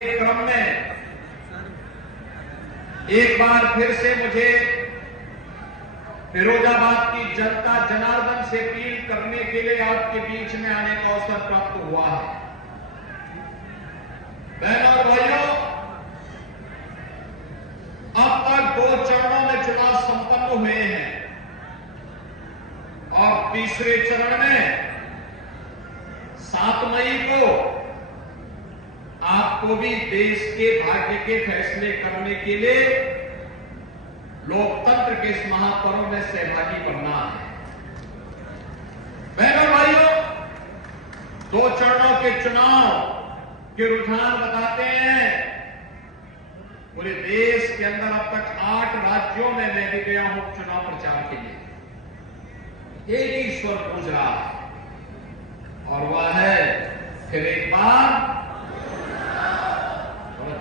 क्रम में एक बार फिर से मुझे फिरोजाबाद की जनता जनार्दन से अपील करने के लिए आपके बीच में आने का अवसर प्राप्त हुआ है। बहनों और भाइयों, अब तक 2 चरणों में चुनाव संपन्न हुए हैं और तीसरे चरण में 7 मई को आपको भी देश के भाग्य के फैसले करने के लिए लोकतंत्र के इस महापर्व में सहभागी बनना है। बहनों भाइयों, 2 चरणों के चुनाव के रुझान बताते हैं। पूरे देश के अंदर अब तक 8 राज्यों में मैं भी गया हूं चुनाव प्रचार के लिए। एक ही स्वर गूंज रहा है और वह है फिर एक बार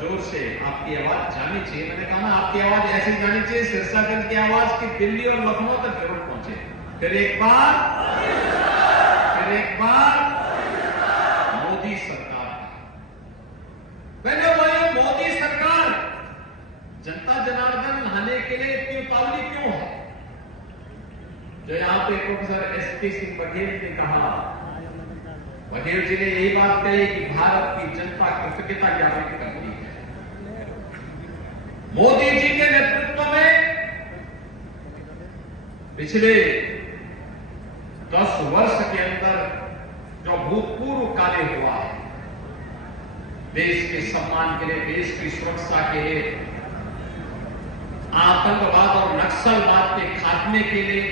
जोर से। आपकी आवाज जानी चाहिए। मैंने कहा ना, आपकी आवाज ऐसी जानी चाहिए सिरसागंज की आवाज की दिल्ली और लखनऊ तक जरूर पहुंचे। फिर एक बार मोदी सरकार। मोदी सरकार जनता जनार्दन नहाने के लिए इतनी उतावली क्यों है? जो यहां पे प्रोफेसर एसपी सिंह बघेल ने कहा, बघेल जी ने यही बात कही कि भारत की जनता कृतज्ञता ज्ञापित करती है। मोदी जी के नेतृत्व में पिछले 10 वर्ष के अंदर जो भूतपूर्व कार्य हुआ है, देश के सम्मान के लिए, देश की सुरक्षा के लिए, आतंकवाद और नक्सलवाद के खात्मे के लिए,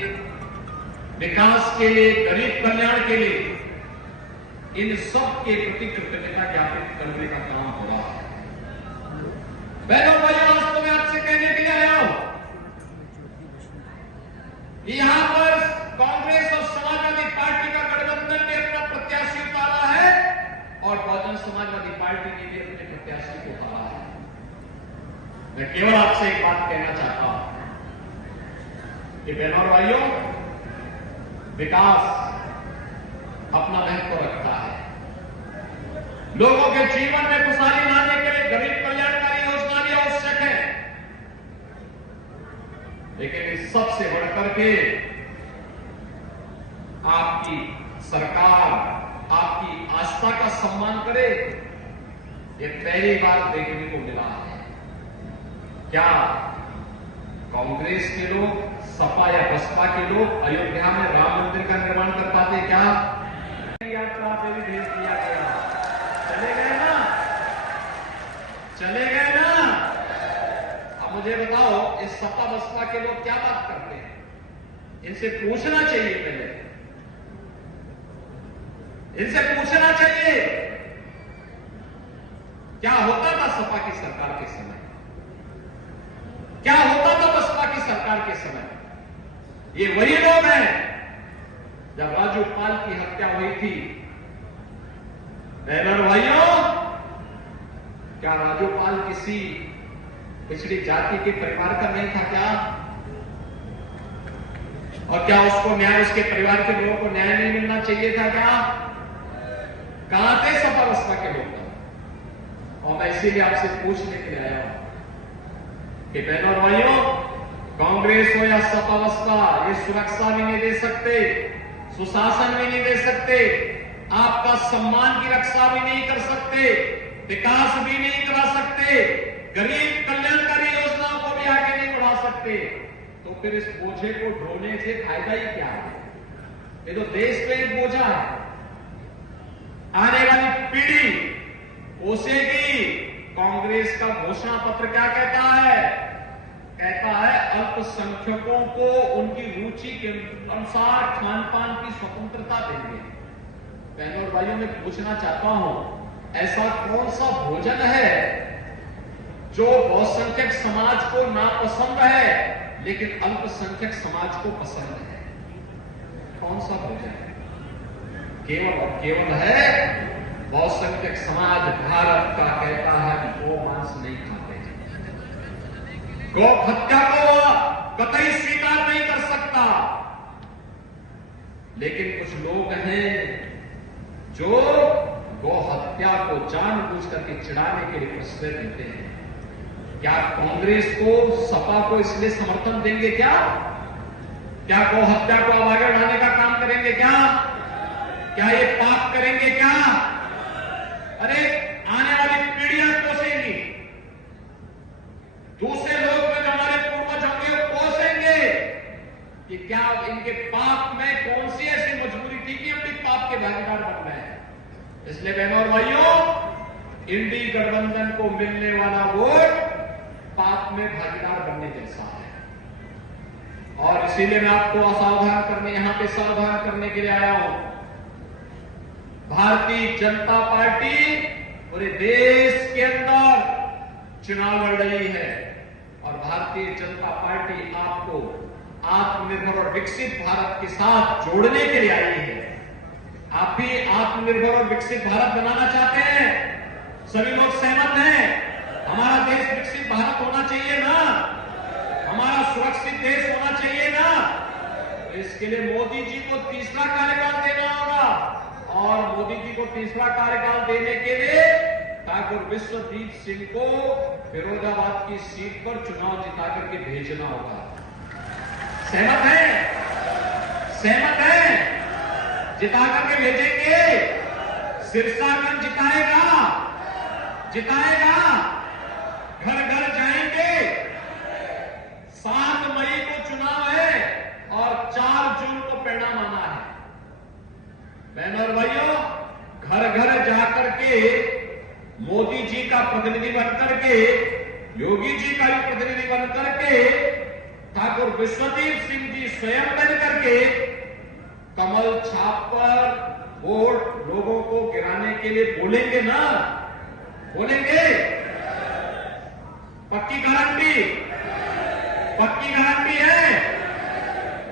विकास के लिए, गरीब कल्याण के लिए, इन सब के प्रति कृतज्ञता ज्ञापित करने का काम हो रहा है। बहनों भाइयों, आज तो मैं आपसे कहने के लिए आया हूं, यहां पर कांग्रेस और समाजवादी पार्टी का गठबंधन ने अपना प्रत्याशी उतारा है और बहुजन समाजवादी पार्टी ने भी अपने प्रत्याशी को उतारा है। मैं केवल आपसे एक बात कहना चाहता हूं कि बहनों और भाइयों, विकास अपना महत्व रखता है। लोगों के जीवन में खुशहाली लाने के लिए गरीब कल्याणकारी योजना भी आवश्यक है, लेकिन इस सबसे बढ़कर के आपकी सरकार आपकी आस्था का सम्मान करे, ये पहली बार देखने को मिला है। क्या कांग्रेस के लोग, सपा या बसपा के लोग अयोध्या में राम मंदिर का निर्माण कर पाते? क्या यात्रा पे भी भेज दिया गया? चले गए ना? अब मुझे बताओ, इस सपा बसपा के लोग क्या बात करते हैं? इनसे पूछना चाहिए, पहले इनसे पूछना चाहिए क्या होता था सपा की सरकार के समय, क्या होता था बसपा की सरकार के समय। ये वही लोग हैं जब राजूपाल की हत्या हुई थी। बहनों भाइयों, क्या राजूपाल किसी पिछड़ी जाति के परिवार का नहीं था क्या? और क्या उसको न्याय, उसके परिवार के लोगों को न्याय नहीं मिलना चाहिए था क्या? कहां थे सपा बसपा के लोग? और मैं इसीलिए आपसे पूछने के लिए आया हूं कि बहनों और भाइयों, कांग्रेस हो या सपा बसपा, ये सुरक्षा भी नहीं दे सकते, सुशासन भी नहीं दे सकते, आपका सम्मान की रक्षा भी नहीं कर सकते, विकास भी नहीं करा सकते, गरीब कल्याणकारी योजनाओं को भी आगे नहीं बढ़ा सकते। तो फिर इस बोझे को ढोने से फायदा ही क्या है? ये तो देश पे एक बोझा है। आने वाली पीढ़ी पोसेगी। कांग्रेस का घोषणा पत्र क्या कहता है? कहता है अल्पसंख्यकों को उनकी रुचि के अनुसार खान पान की स्वतंत्रता देंगे। बहनों और भाइयों, मैं पूछना चाहता हूं, ऐसा कौन सा भोजन है जो बहुसंख्यक समाज को नापसंद है लेकिन अल्पसंख्यक समाज को पसंद है? कौन सा भोजन है? केवल और केवल है बहुसंख्यक समाज भारत का कहता है कि गो मांस नहीं खाते, गौ हत्या को कतई स्वीकार नहीं कर सकता। लेकिन कुछ लोग हैं जो गौ हत्या को जानबूझ करके चिढ़ाने के लिए प्रश्रय देते हैं। क्या कांग्रेस को, सपा को इसलिए समर्थन देंगे क्या? क्या गौ हत्या को अब आगे बढ़ाने का काम करेंगे क्या? क्या ये पाप करेंगे क्या? अरे आने वाली पीढ़ियां कोसेंगी, दूसरे लोग में जो हमारे पूर्वज होंगे वो कोसेंगे कि क्या इनके पाप में कौन सी ऐसी मजबूरी थी कि अपनी पाप के भागीदार बन रहे हैं। इसलिए बहनों और भाइयों, इंडी गठबंधन को मिलने वाला वोट पाप में भागीदार बनने जैसा है, और इसीलिए मैं आपको यहां पे सावधान करने के लिए आया हूं। भारतीय जनता पार्टी पूरे देश के अंदर चुनाव लड़ रही है, और भारतीय जनता पार्टी आपको आत्मनिर्भर और विकसित भारत के साथ जोड़ने के लिए आई है। आप भी आत्मनिर्भर और विकसित भारत बनाना चाहते हैं? सभी लोग सहमत हैं? हमारा देश विकसित भारत होना चाहिए ना? हमारा सुरक्षित देश होना चाहिए ना? इसके लिए मोदी जी को तीसरा कार्यकाल देना होगा, और मोदी जी को तीसरा कार्यकाल देने के लिए ठाकुर विश्वजीत सिंह को फिरोजाबाद की सीट पर चुनाव जिता करके भेजना होगा। सहमत है? सहमत है? जिता करके भेजेंगे। सिरसागंज जिताएगा, जिताएगा, घर घर जाएंगे। 7 मई को चुनाव है और 4 जून को परिणाम आना है। बहनों और भाइयों, घर घर जाकर के मोदी जी का प्रतिनिधि बनकर के, योगी जी का भी प्रतिनिधि बनकर के, ठाकुर विश्वजीत सिंह जी स्वयं बन करके कमल छाप पर वोट लोगों को गिराने के लिए बोलेंगे ना? बोलेंगे? पक्की गारंटी? पक्की गारंटी है?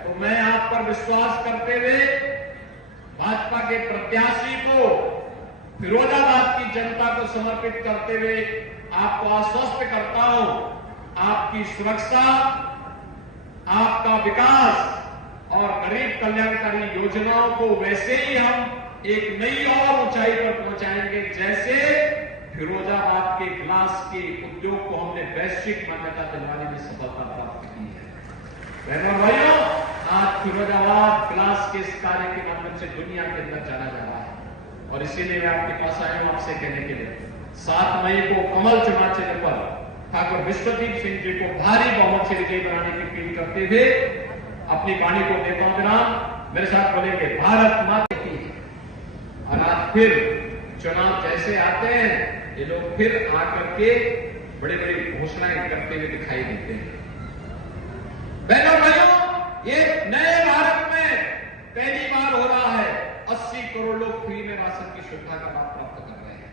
तो मैं आप पर विश्वास करते हुए भाजपा के प्रत्याशी को फिरोजाबाद की जनता को समर्पित करते हुए आपको आश्वस्त करता हूं, आपकी सुरक्षा, आपका विकास और गरीब कल्याणकारी योजनाओं को वैसे ही हम एक नई और ऊंचाई पर पहुंचाएंगे जैसे फिरोजाबाद के ग्लास के उद्योग को हमने वैश्विक मान्यता दिलवाने में सफलता प्राप्त की है। बहनों भाइयों, आज फिरोजाबाद ग्लास के इस कार्य के माध्यम से दुनिया के अंदर जाना जा रहा है, और इसीलिए मैं आपके पास आया हूं आपसे कहने के लिए 7 मई को कमल चुनाव चिन्ह पर ठाकुर विश्वजीत सिंह जी को भारी बहुमत से विजयी बनाने की अपील करते हुए अपनी वाणी को देता हूं विराम। मेरे साथ बोलेंगे भारत माता की। और आज फिर चुनाव जैसे आते हैं ये लोग फिर आकर के बड़ी बड़ी घोषणाएं करते हुए दिखाई देते हैं। बहनों भाइयों, ये नए भारत में पहली बार हो रहा है 80 करोड़ लोग फ्री में राशन की सुविधा का लाभ प्राप्त कर रहे हैं।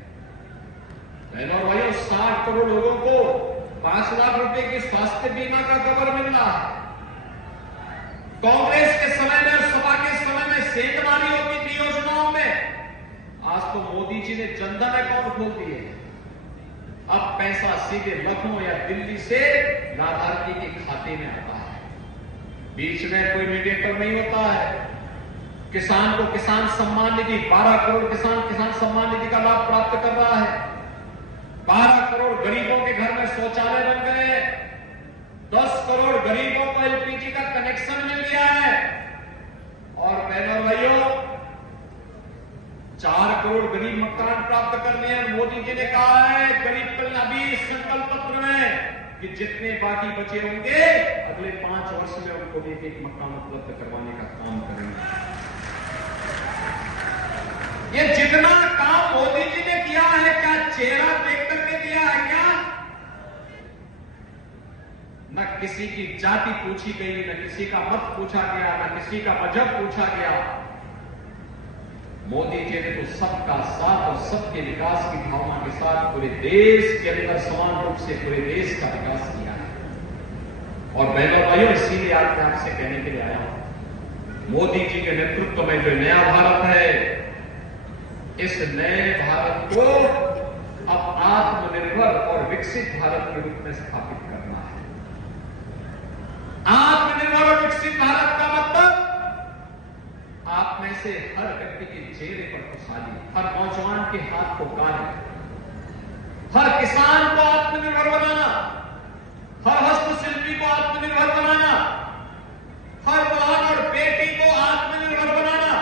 बहनों भाइयों, 60 करोड़ लोगों को 5 लाख रुपए की स्वास्थ्य बीमा का कवर मिल रहा है। कांग्रेस के समय में और सपा के समय में सेंधमारी होती थी योजनाओं में, आज तो मोदी जी ने जनधन अकाउंट खोल दिए। अब पैसा सीधे लखनऊ या दिल्ली से लाभार्थी के खाते में आता है, बीच में कोई मीडिएटर नहीं होता है। किसान को किसान सम्मान निधि 12 करोड़ किसान सम्मान निधि का लाभ प्राप्त कर रहा है। 12 करोड़ गरीबों के घर में शौचालय बन गए। 10 करोड़ गरीबों को एलपीजी का कनेक्शन मिल गया है। और बहनों भाइयों, 4 करोड़ गरीब मकान प्राप्त करने हैं। मोदी जी ने कहा है गरीब कल्याण अभी संकल्प पत्र में कि जितने बाकी बचे होंगे अगले 5 वर्ष में उनको एक मकान उपलब्ध करवाने का काम करेंगे। ये जितना काम मोदी जी ने किया है, क्या चेहरा देख करके दिया है क्या? न किसी की जाति पूछी गई, न किसी का मत पूछा गया, न किसी का मजहब पूछा गया। मोदी जी ने तो सबका साथ और सबके विकास की भावना के साथ पूरे देश के अंदर समान रूप से पूरे देश का विकास किया है। और बहनों भाइयों, इसीलिए आज मैं आपसे कहने के लिए आया हूं, मोदी जी के नेतृत्व में जो नया भारत है, इस नए भारत को अब आत्मनिर्भर और विकसित भारत के रूप में स्थापित करना है। आत्मनिर्भर और विकसित भारत का मतलब आप में से हर व्यक्ति के चेहरे पर खुशहाली, हर नौजवान के हाथ को कार्य, हर किसान को आत्मनिर्भर बनाना, हर हस्तशिल्पी को आत्मनिर्भर बनाना, हर बहन और बेटी को आत्मनिर्भर बनाना,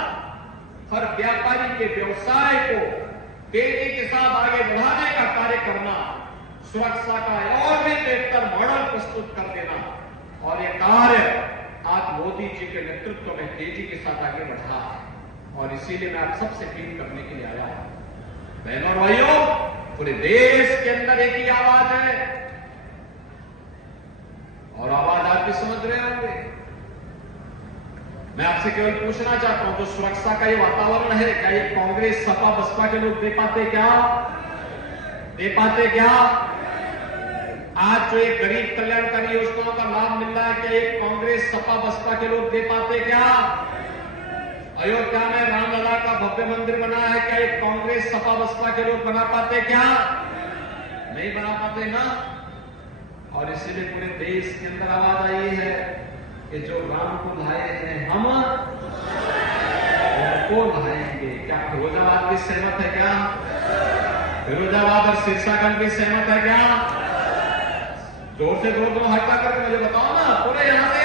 हर व्यापारी के व्यवसाय को तेजी के साथ आगे बढ़ाने का कार्य करना, सुरक्षा का और भी बेहतर मॉडल प्रस्तुत कर देना। और यह कार्य आज मोदी जी के नेतृत्व में तेजी के साथ आगे बढ़ा है। और इसीलिए मैं आप सबसे अपील करने के लिए आया हूं। बहनों और भाइयों, पूरे देश के अंदर एक ही आवाज है, और आवाज आप भी समझ रहे होंगे। मैं आपसे केवल पूछना चाहता हूं, जो सुरक्षा का ये वातावरण है, क्या ये कांग्रेस सपा बसपा के लोग दे पाते क्या? दे पाते क्या? आज जो एक गरीब कल्याणकारी योजनाओं का लाभ मिल रहा है, क्या ये कांग्रेस सपा बसपा के लोग दे पाते क्या? अयोध्या में रामलला का भव्य मंदिर बना है, क्या ये कांग्रेस सपा बसपा के लोग बना पाते क्या? नहीं बना पाते ना। और इसीलिए पूरे देश के अंदर आवाज आई है कि जो राम को लाए हैं हम उनको लाएंगे। क्या फिरोजाबाद भी सहमत है क्या? फिरोजाबाद और सिरसागंज भी सहमत है क्या? जोर से दो हल्का करके मुझे बताओ ना, पूरे यहां से